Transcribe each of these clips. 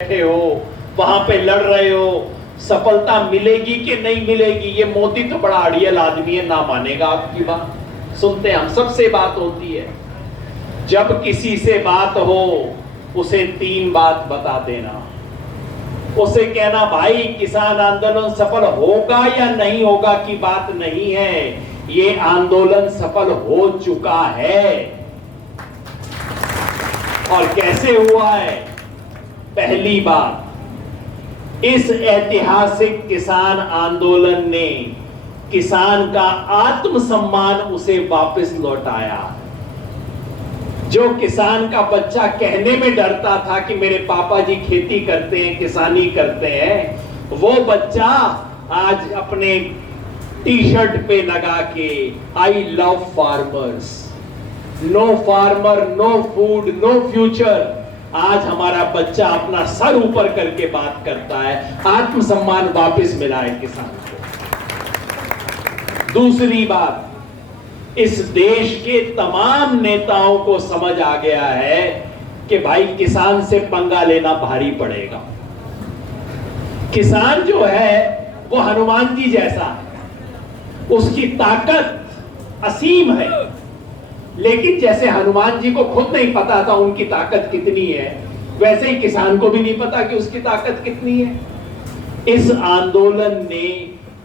बैठे हो, वहां पे लड़ रहे हो, सफलता मिलेगी कि नहीं मिलेगी। ये मोदी तो बड़ा अड़ियल आदमी है, ना मानेगा आपकी बात। सुनते हम सबसे बात होती है, जब किसी से बात हो उसे 3 बात बता देना। उसे कहना भाई किसान आंदोलन सफल होगा या नहीं होगा की बात नहीं है, ये आंदोलन सफल हो चुका है। और कैसे हुआ है? पहली बात, इस ऐतिहासिक किसान आंदोलन ने किसान का आत्मसम्मान उसे वापस लौटाया। जो किसान का बच्चा कहने में डरता था कि मेरे पापा जी खेती करते हैं, किसानी करते हैं, वो बच्चा आज अपने टी शर्ट पे लगा के I love farmers, no farmer no food no future. आज हमारा बच्चा अपना सर ऊपर करके बात करता है, आत्मसम्मान वापस मिला है किसान को। दूसरी बात, इस देश के तमाम नेताओं को समझ आ गया है कि भाई किसान से पंगा लेना भारी पड़ेगा। किसान जो है वो हनुमान जी जैसा है, उसकी ताकत असीम है, लेकिन जैसे हनुमान जी को खुद नहीं पता था उनकी ताकत कितनी है, वैसे ही किसान को भी नहीं पता कि उसकी ताकत कितनी है। इस आंदोलन ने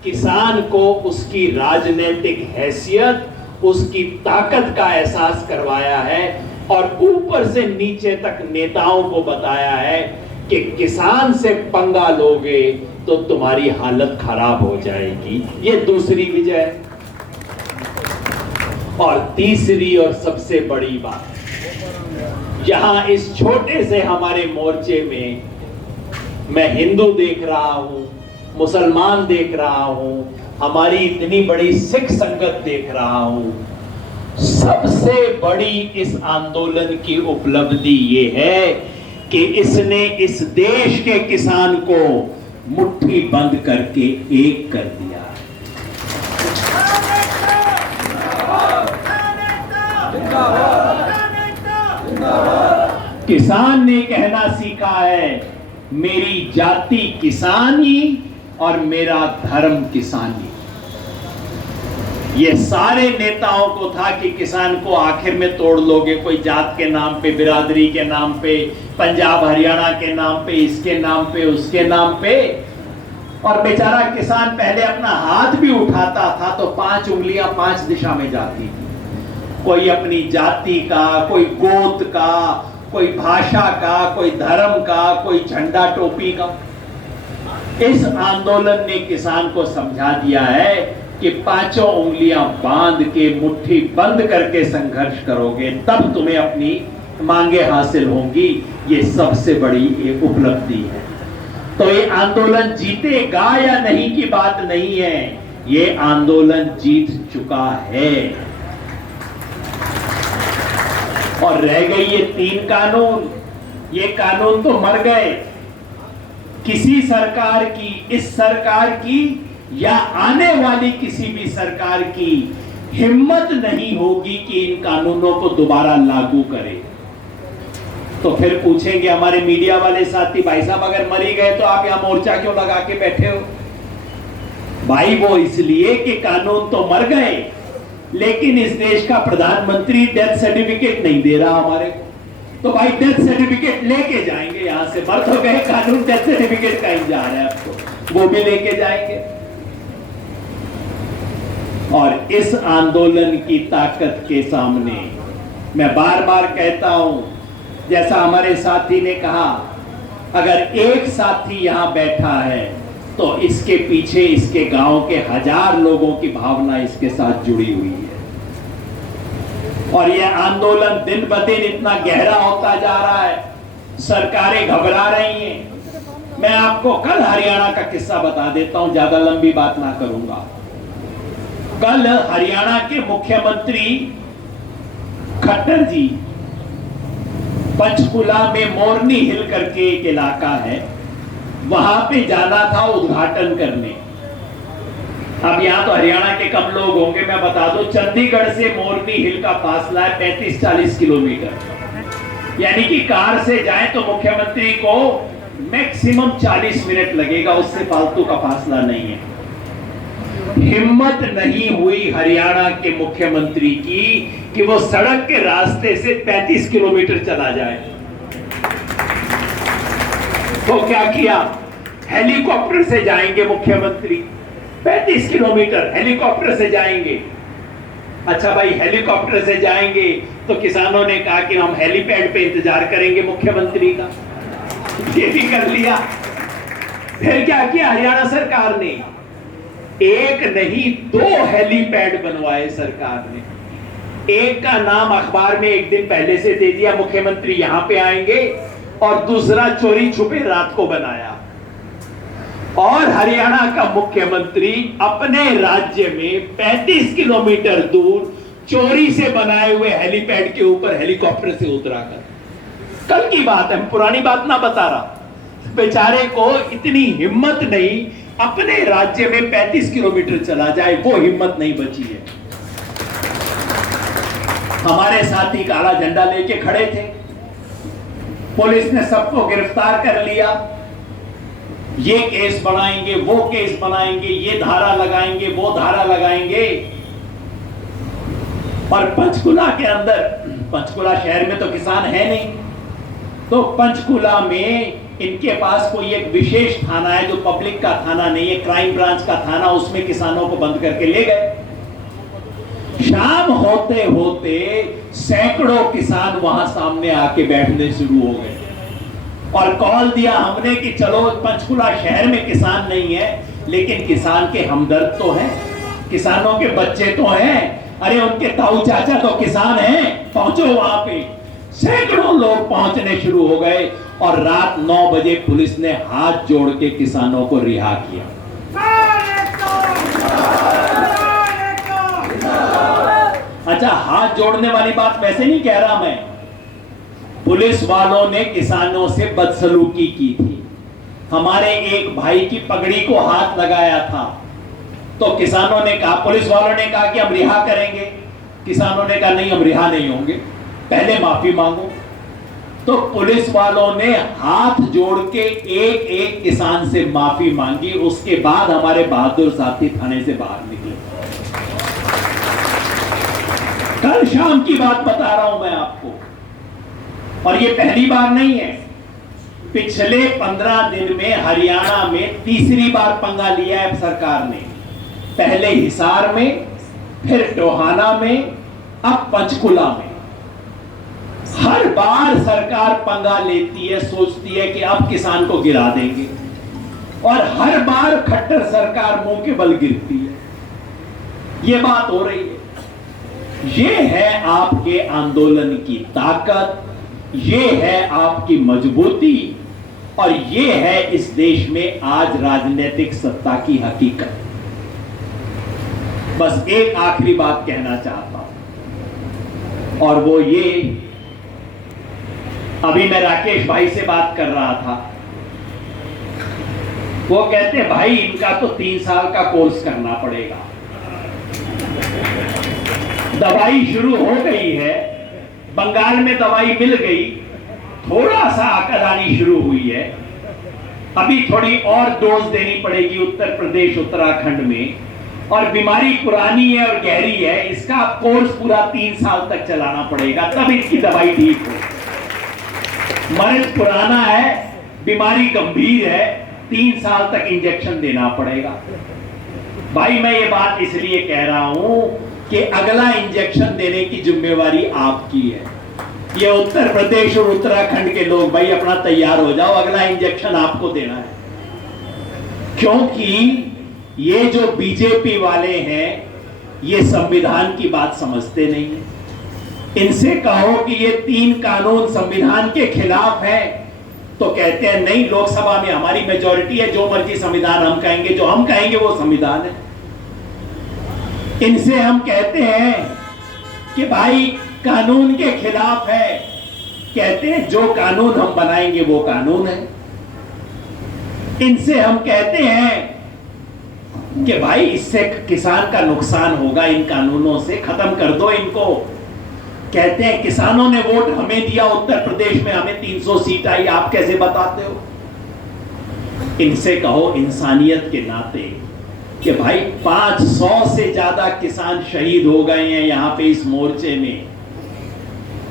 किसान को उसकी राजनीतिक हैसियत, उसकी ताकत का एहसास करवाया है और ऊपर से नीचे तक नेताओं को बताया है कि किसान से पंगा लोगे तो तुम्हारी हालत खराब हो जाएगी। ये दूसरी विजय है। और तीसरी और सबसे बड़ी बात, यहां इस छोटे से हमारे मोर्चे में मैं हिंदू देख रहा हूं, मुसलमान देख रहा हूं, हमारी इतनी बड़ी सिख संगत देख रहा हूं। सबसे बड़ी इस आंदोलन की उपलब्धि ये है कि इसने इस देश के किसान को मुट्ठी बंद करके एक कर दिया। किसान ने कहना सीखा है, मेरी जाति किसानी और मेरा धर्म किसानी। ये सारे नेताओं को था कि किसान को आखिर में तोड़ लोगे, कोई जात के नाम पे, बिरादरी के नाम पे, पंजाब हरियाणा के नाम पे, इसके नाम पे, उसके नाम पे। और बेचारा किसान पहले अपना हाथ भी उठाता था तो 5 उंगलियां 5 दिशा में जाती थी। कोई अपनी जाति का, कोई गोत का, कोई भाषा का, कोई धर्म का, कोई झंडा टोपी का। इस आंदोलन ने किसान को समझा दिया है कि 5 उंगलियां बांध के मुट्ठी बंद करके संघर्ष करोगे तब तुम्हें अपनी मांगे हासिल होंगी। ये सबसे बड़ी एक उपलब्धि है। तो ये आंदोलन जीतेगा या नहीं की बात नहीं है, ये आंदोलन जीत चुका है। और रह गई ये 3 कानून। ये कानून तो मर गए। किसी सरकार की, इस सरकार की या आने वाली किसी भी सरकार की हिम्मत नहीं होगी कि इन कानूनों को दोबारा लागू करे। तो फिर पूछेंगे हमारे मीडिया वाले साथी, भाई साहब अगर मर ही गए तो आप यहां मोर्चा क्यों लगा के बैठे हो? भाई वो इसलिए कि कानून तो मर गए, लेकिन इस देश का प्रधानमंत्री डेथ सर्टिफिकेट नहीं दे रहा हमारे को। तो भाई डेथ सर्टिफिकेट लेके जाएंगे यहां से। मर तो गए, कानून डेथ सर्टिफिकेट का इंतजार है आपको, वो भी लेके जाएंगे। और इस आंदोलन की ताकत के सामने मैं बार बार कहता हूं, जैसा हमारे साथी ने कहा, अगर एक साथी यहां बैठा है तो इसके पीछे इसके गांव के 1000 लोगों की भावना इसके साथ जुड़ी हुई है। और यह आंदोलन दिन ब दिन इतना गहरा होता जा रहा है, सरकारें घबरा रही हैं। मैं आपको कल हरियाणा का किस्सा बता देता हूं, ज्यादा लंबी बात ना करूंगा। कल हरियाणा के मुख्यमंत्री खट्टर जी पंचकुला में मोरनी हिल करके एक इलाका है, वहां पे जाना था उद्घाटन करने। अब यहां तो हरियाणा के कम लोग होंगे, मैं बता दूं, चंडीगढ़ से मोरनी हिल का फासला है 35-40 किलोमीटर। यानी कि कार से जाए तो मुख्यमंत्री को मैक्सिमम 40 मिनट लगेगा, उससे फालतू का फासला नहीं है। हिम्मत नहीं हुई हरियाणा के मुख्यमंत्री की कि वो सड़क के रास्ते से 35 किलोमीटर चला जाए। तो क्या किया? हेलीकॉप्टर से जाएंगे मुख्यमंत्री, 35 किलोमीटर हेलीकॉप्टर से जाएंगे। अच्छा भाई, हेलीकॉप्टर से जाएंगे तो किसानों ने कहा कि हम हेलीपैड पे इंतजार करेंगे मुख्यमंत्री का, ये भी कर लिया। फिर क्या किया हरियाणा सरकार ने? एक नहीं 2 हेलीपैड बनवाए सरकार ने। एक का नाम अखबार में एक दिन पहले से दे दिया, मुख्यमंत्री यहां पे आएंगे, और दूसरा चोरी छुपे रात को बनाया। और हरियाणा का मुख्यमंत्री अपने राज्य में 35 किलोमीटर दूर चोरी से बनाए हुए हेलीपैड के ऊपर हेलीकॉप्टर से उतरा कर, कल की बात है, पुरानी बात ना बता रहा। बेचारे को इतनी हिम्मत नहीं, अपने राज्य में 35 किलोमीटर चला जाए, वो हिम्मत नहीं बची है। हमारे साथी काला झंडा लेके खड़े थे, पुलिस ने सबको गिरफ्तार कर लिया। ये केस बनाएंगे, वो केस बनाएंगे, ये धारा लगाएंगे, वो धारा लगाएंगे। और पंचकुला के अंदर, पंचकुला शहर में तो किसान है नहीं, तो पंचकुला में इनके पास कोई एक विशेष थाना है जो पब्लिक का थाना नहीं है, क्राइम ब्रांच का थाना, उसमें किसानों को बंद करके ले गए। शाम होते होते सैकड़ों किसान वहां सामने आके बैठने शुरू हो गए और कॉल दिया हमने कि चलो, पंचकुला शहर में किसान नहीं है लेकिन किसान के हमदर्द तो हैं, किसानों के बच्चे तो हैं, अरे उनके ताऊ चाचा तो किसान हैं, पहुंचो वहां पे। सैकड़ों लोग पहुंचने शुरू हो गए और रात 9 बजे पुलिस ने हाथ जोड़ के किसानों को रिहा किया। अच्छा, हाथ जोड़ने वाली बात वैसे नहीं कह रहा मैं, पुलिस वालों ने किसानों से बदसलूकी की थी। हमारे एक भाई की पगड़ी को हाथ लगाया था, तो किसानों ने कहा, पुलिस वालों ने कहा कि हम रिहा करेंगे। किसानों ने कहा नहीं, हम रिहा नहीं होंगे, पहले माफी मांगो। तो पुलिस वालों ने हाथ जोड़ के एक एक किसान से माफी मांगी, उसके बाद हमारे बहादुर साथी थाने से बाहर निकले। कल शाम की बात बता रहा हूं मैं आपको, और ये पहली बार नहीं है। पिछले 15 दिन में हरियाणा में तीसरी बार पंगा लिया है सरकार ने। पहले हिसार में, फिर टोहाना में, अब पंचकुला में। हर बार सरकार पंगा लेती है, सोचती है कि अब किसान को गिरा देंगे, और हर बार खट्टर सरकार मुंह के बल गिरती है। ये बात हो रही है। ये है आपके आंदोलन की ताकत, ये है आपकी मजबूती, और ये है इस देश में आज राजनीतिक सत्ता की हकीकत। बस एक आखिरी बात कहना चाहता हूं, और वो ये, अभी मैं राकेश भाई से बात कर रहा था, वो कहते भाई इनका तो 3 साल का कोर्स करना पड़ेगा। दवाई शुरू हो गई है, बंगाल में दवाई मिल गई, थोड़ा सा अकल आनी शुरू हुई है, अभी थोड़ी और डोज देनी पड़ेगी उत्तर प्रदेश उत्तराखंड में, और बीमारी पुरानी है और गहरी है, इसका कोर्स पूरा 3 साल तक चलाना पड़ेगा, तब इसकी दवाई ठीक हो। मर्ज पुराना है, बीमारी गंभीर है, 3 साल तक इंजेक्शन देना पड़ेगा। भाई मैं ये बात इसलिए कह रहा हूं कि अगला इंजेक्शन देने की जिम्मेवारी आपकी है। ये उत्तर प्रदेश और उत्तराखंड के लोग भाई अपना तैयार हो जाओ, अगला इंजेक्शन आपको देना है। क्योंकि ये जो बीजेपी वाले हैं, ये संविधान की बात समझते नहीं है। इनसे कहो कि ये 3 कानून संविधान के खिलाफ है, तो कहते हैं नहीं, लोकसभा में हमारी मेजॉरिटी है, जो मर्जी संविधान हम कहेंगे, जो हम कहेंगे वो संविधान है। इनसे हम कहते हैं कि भाई कानून के खिलाफ है, कहते हैं जो कानून हम बनाएंगे वो कानून है। इनसे हम कहते हैं कि भाई इससे किसान का नुकसान होगा, इन कानूनों से खत्म कर दो इनको। कहते हैं किसानों ने वोट हमें दिया उत्तर प्रदेश में, हमें 300 सीट आई, आप कैसे बताते हो? इनसे कहो इंसानियत के नाते कि भाई 500 से ज्यादा किसान शहीद हो गए हैं यहां पे इस मोर्चे में।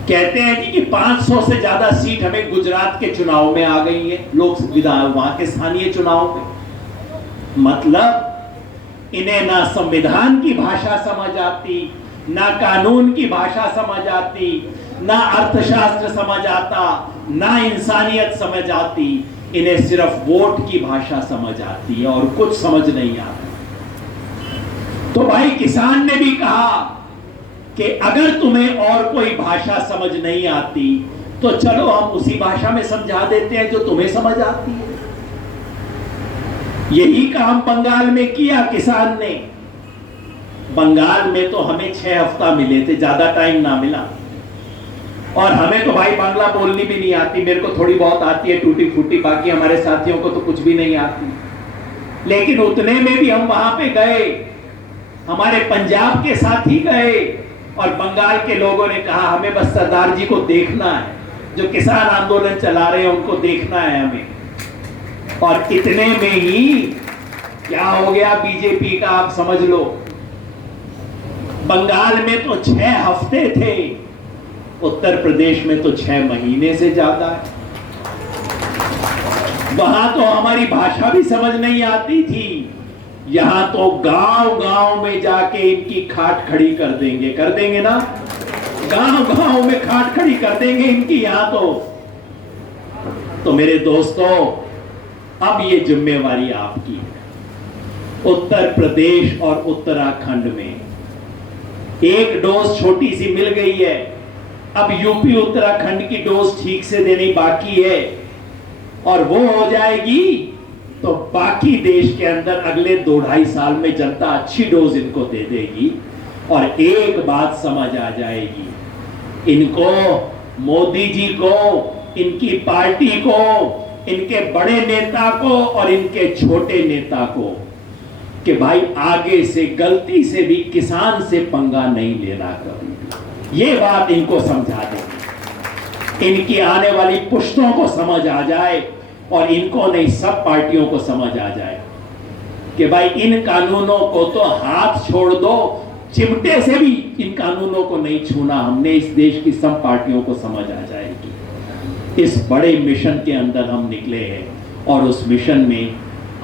कहते हैं कि 500 से ज्यादा सीट हमें गुजरात के चुनाव में आ गई है, लोक विधान वहां के स्थानीय चुनाव में। मतलब इन्हें ना संविधान की भाषा समझ आती, ना कानून की भाषा समझ आती, ना अर्थशास्त्र समझ आता, ना इंसानियत समझ आती। इन्हें सिर्फ वोट की भाषा समझ आती है और कुछ समझ नहीं आता। तो भाई किसान ने भी कहा कि अगर तुम्हें और कोई भाषा समझ नहीं आती तो चलो हम उसी भाषा में समझा देते हैं जो तुम्हें समझ आती है। यही काम बंगाल में किया किसान ने। बंगाल में तो हमें 6 हफ्ता मिले थे, ज्यादा टाइम ना मिला। और हमें तो भाई बांग्ला बोलनी भी नहीं आती, मेरे को थोड़ी बहुत आती है टूटी फूटी, बाकी हमारे साथियों को तो कुछ भी नहीं आती। लेकिन उतने में भी हम वहां पे गए, हमारे पंजाब के साथी गए और बंगाल के लोगों ने कहा हमें बस सरदार जी को देखना है, जो किसान आंदोलन चला रहे हैं उनको देखना है हमें। और इतने में ही क्या हो गया बीजेपी का, आप समझ लो। बंगाल में तो 6 हफ्ते थे, उत्तर प्रदेश में तो 6 महीने से ज्यादा है। वहां तो हमारी भाषा भी समझ नहीं आती थी, यहां तो गांव गांव में जाके इनकी खाट खड़ी कर देंगे ना, गांव गांव में खाट खड़ी कर देंगे इनकी यहां तो मेरे दोस्तों अब ये जिम्मेवारी आपकी है। उत्तर प्रदेश और उत्तराखंड में एक डोज छोटी सी मिल गई है, अब यूपी उत्तराखंड की डोज ठीक से देनी बाकी है, और वो हो जाएगी तो बाकी देश के अंदर अगले 2-2.5 साल में जनता अच्छी डोज इनको दे देगी। और एक बात समझ आ जाएगी इनको, मोदी जी को, इनकी पार्टी को, इनके बड़े नेता को और इनके छोटे नेता को, कि भाई आगे से गलती से भी किसान से पंगा नहीं लेना कभी। ये बात इनको समझा दें, इनकी आने वाली पुश्तों को समझ आ जाए और इनको नहीं सब पार्टियों को समझ आ जाए कि भाई इन कानूनों को तो हाथ छोड़ दो, चिमटे से भी इन कानूनों को नहीं छूना हमने। इस देश की सब पार्टियों को समझ आ जाएगी। इस बड़े मिशन के अंदर हम निकले हैं और उस मिशन में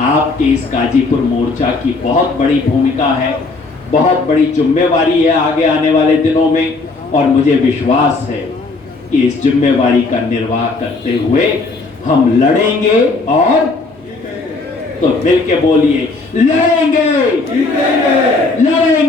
आपके इस गाजीपुर मोर्चा की बहुत बड़ी भूमिका है, बहुत बड़ी जिम्मेवारी है आगे आने वाले दिनों में। और मुझे विश्वास है कि इस जिम्मेवारी का निर्वाह करते हुए हम लड़ेंगे और तो मिलके बोलिए, लड़ेंगे, लड़ेंगे।